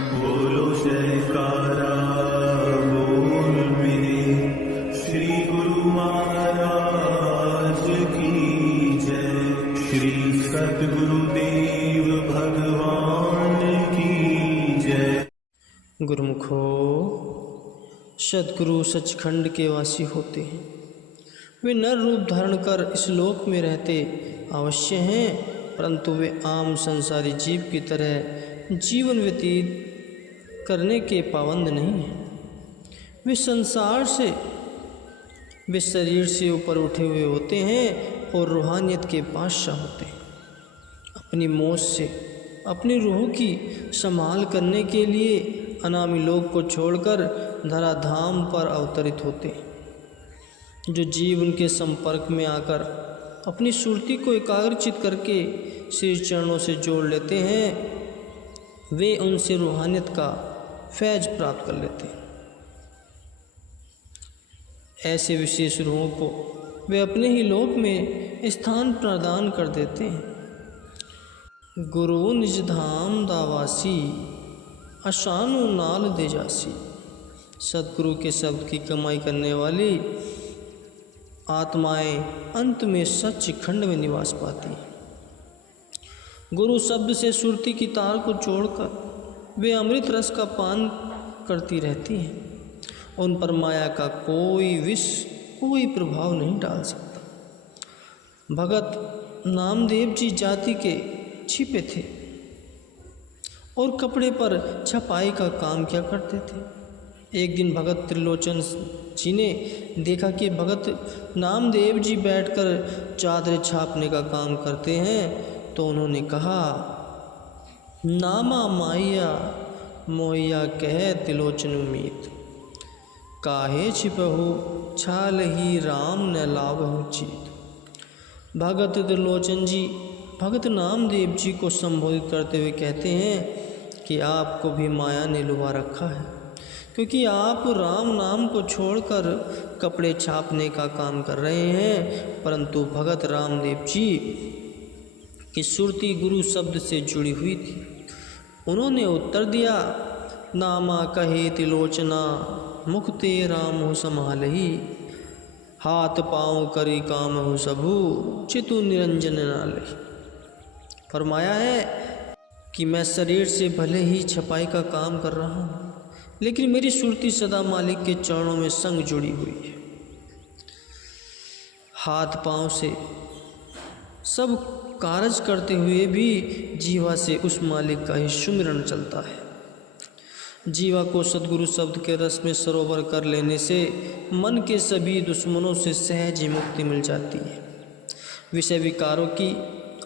बोलो जयकारा बोल मेरे श्री गुरु महाराज की जय। श्री सद्गुरुदेव भगवान की जय। गुरुमुखो, सद्गुरु सचखंड के वासी होते हैं। वे नर रूप धारण कर इस लोक में रहते अवश्य हैं, परंतु वे आम संसारी जीव की तरह जीवन व्यतीत करने के पाबंद नहीं हैं। वे शरीर से ऊपर उठे हुए होते हैं और रूहानियत के बादशाह होते हैं। अपनी मौत से अपनी रूह की संभाल करने के लिए अनामी लोक को छोड़कर धराधाम पर अवतरित होते हैं। जो जीव उनके संपर्क में आकर अपनी सुरति को एकाग्रचित करके श्री चरणों से जोड़ लेते हैं, वे उनसे रूहानियत का फैज प्राप्त कर लेते हैं। ऐसे विशेष रूहों को वे अपने ही लोक में स्थान प्रदान कर देते हैं। गुरु निज धाम दावासी, अशानु नाल दे जासी। सद्गुरु के शब्द की कमाई करने वाली आत्माएं अंत में सच्चिखंड में निवास पाती हैं। गुरु शब्द से सुरती की तार को जोड़कर वे अमृत रस का पान करती रहती हैं। उन पर माया का कोई विष, कोई प्रभाव नहीं डाल सकता। भगत नामदेव जी जाति के छिपे थे और कपड़े पर छपाई का काम किया करते थे। एक दिन भगत त्रिलोचन जी ने देखा कि भगत नामदेव जी बैठकर चादरें छापने का काम करते हैं, तो उन्होंने कहा, नामा माया मोहिया कह त्रिलोचन उम्मीद, काहे छिपहु छाल ही राम न लावहु चीत। भगत त्रिलोचन जी भगत नामदेव जी को संबोधित करते हुए कहते हैं कि आपको भी माया ने लुभा रखा है, क्योंकि आप राम नाम को छोड़कर कपड़े छापने का काम कर रहे हैं, परंतु भगत रामदेव जी की सुरती गुरु शब्द से जुड़ी हुई थी। उन्होंने उत्तर दिया, नामा कहे त्रिलोचना मुक्ते राम हो संभालही, हाथ पाँव करी काम हो सबू चितु निरंजन नालही। फरमाया है कि मैं शरीर से भले ही छपाई का काम कर रहा हूँ, लेकिन मेरी सुरती सदा मालिक के चरणों में संग जुड़ी हुई है। हाथ पाँव से सब कारज करते हुए भी जीवा से उस मालिक का ही सुमिरन चलता है। जीवा को सद्गुरु शब्द के रस में सरोवर कर लेने से मन के सभी दुश्मनों से सहज ही मुक्ति मिल जाती है। विषय विकारों की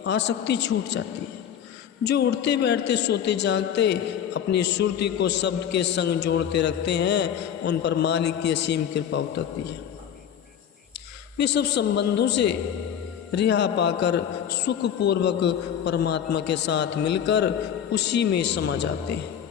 आसक्ति छूट जाती है। जो उठते बैठते सोते जागते अपनी सुरती को शब्द के संग जोड़ते रखते हैं, उन पर मालिक की असीम कृपा उतरती है। वे सब संबंधों से रिहा पाकर सुखपूर्वक परमात्मा के साथ मिलकर उसी में समा जाते हैं।